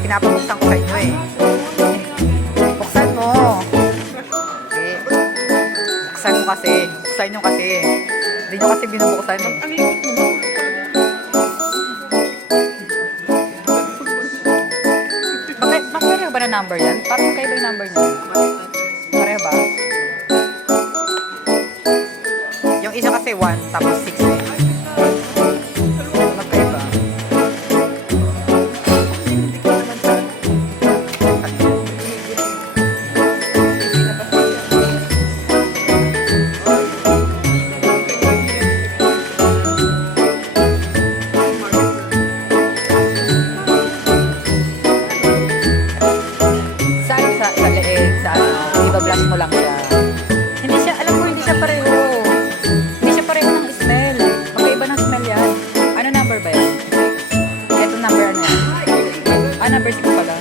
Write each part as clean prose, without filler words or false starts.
pinapabuksan ko sa inyo eh. Buksan mo. Okay. Buksan mo kasi. Buksan nyo kasi. Hindi nyo kasi binubuksan eh. Pareho ba na number yan? Parang magkaiba yung number niya. Pareho ba? Yung isa kasi 1 tapos 6 eh. Magkaiba. Sa leeg, sa ano, iba-blast mo lang siya. Hindi siya, alam ko hindi siya pareho. Hindi siya pareho ng smell. Magkaiba ng smell yan. Ano number ba yan? Ito number ano yan? Number 6 pala.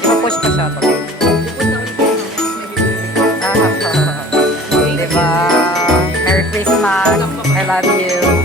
Ipa-push pa siya pag. Diba? Merry Christmas. I love you.